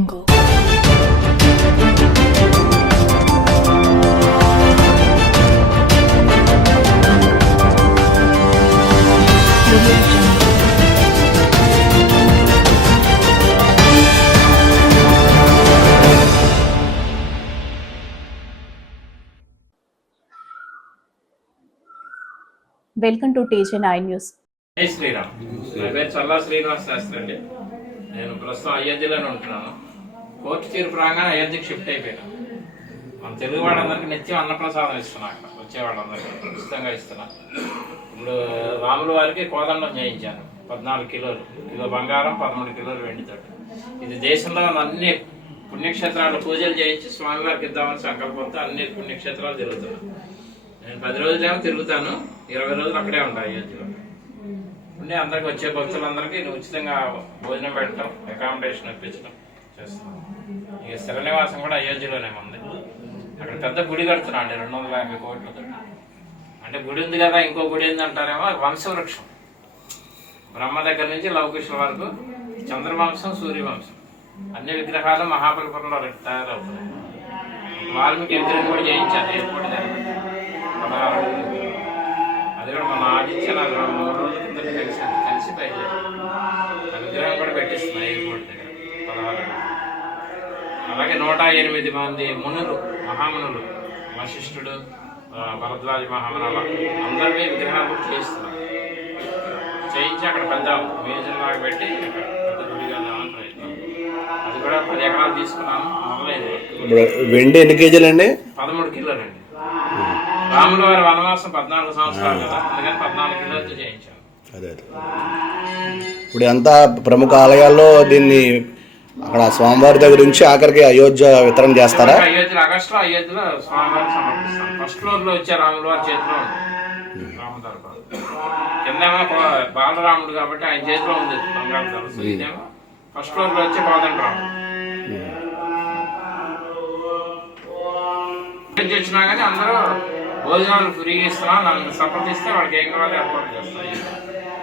Welcome to TJ nine news. జై శ్రీరామ్. నా పేరు చల్లా శ్రీనివాస్ శాస్త్రి అండి. నేను ప్రస్తుతం అయోధ్యలోనే ఉంటున్నాను. కోర్టు తీర్పు రాగానే అయోధ్యకి షిఫ్ట్ అయిపోయాను. మన తెలుగు వాళ్ళందరికీ నిత్యం అన్నప్రసాదం ఇస్తున్నా అక్కడ. వచ్చేవాళ్ళందరికీ ఉచితంగా ఇస్తున్నా. ఇప్పుడు రాముల వారికి కోదండం చేయించాను. పద్నాలుగు కిలోలు. కిలో బంగారం పదమూడు కిలోలు వెండితోటి ఇది దేశంలో అన్ని పుణ్యక్షేత్రాలు పూజలు చేయించి స్వామివారికి ఇద్దామని సంకల్పంతో అన్ని పుణ్యక్షేత్రాలు తిరుగుతున్నాను నేను పది రోజులేమో తిరుగుతాను. ఇరవై రోజులు అక్కడే ఉంటాను అయోధ్యలో. ఉండి అందరికి వచ్చే భక్తులందరికీ ఉచితంగా భోజనం పెట్టడం అకామిడేషన్ ఇప్పించడం. చేస్తున్నాం. ఇక స్థిర నివాసం కూడా అయోధ్యలోనే ఉంది అక్కడ పెద్ద గుడి కడుతున్నా అండి రెండు వందల యాభై కోట్లతో అంటే గుడి ఉంది కదా ఇంకో గుడి ఏంది అంటారేమో వంశవృక్షం. బ్రహ్మ దగ్గర నుంచి లవకుశుల వరకు చంద్రవంశం సూర్యవంశం. అన్ని విగ్రహాలు మహాబలిపురంలో తయారవుతున్నాయి. వాల్మీకి విగ్రహం కూడా చేయించారు ఎయిర్పోర్ట్ దగ్గర. పదహారు. అది కూడా మన ఆదిత్య అలాగే నూట ఎనిమిది మంది మునులు మహామునులు వశిష్ఠుడు భరద్వాజ మహామునులు అందరివి విగ్రహాలు కూడా చేయిస్తున్నాం చేయించి అక్కడ పెద్ద మ్యూజియం లాగా పెట్టి పెద్ద గుడిగా ప్రయత్నం అది కూడా పది ఎకరాలు తీసుకున్నాము మొదలైంది. వెండి ఎన్ని కేజీలండి? పదమూడు కిలోలండి. రాముల వారి వనవాసం పద్నాలుగు సంవత్సరాలు కదా అందుకని పద్నాలుగు కిలోలతో చేయించాను అదే అదే. ఇప్పుడు ఎంత ప్రముఖ ఆలయాల్లో దీన్ని అక్కడ స్వామివారి దగ్గర నుంచి ఆఖరికి అయోధ్య వితరణ చేస్తారా? అయోధ్యలో ఆగస్టులో అయోధ్యలో స్వామివారికి సమర్పిస్తాను ఫస్ట్ ఫ్లోర్లో వచ్చే రాముల వారి చేతిలో ఉంది. రామ దర్బార్ కిందేమో కో- బాలరాముడు కాబట్టి ఆయన చేతిలో ఉంది బంగారు ధరసు ఇదేమో ఫస్ట్ ఫ్లోర్లో వచ్చే కోదండ రాముడు. నుంచి వచ్చినా కానీ అందరూ భోజనాలు ఫ్రీగా ఇస్తున్నాం నన్ను సంప్రదిస్తే వాళ్ళకి ఏం కావాలో ఏర్పాటు చేస్తాను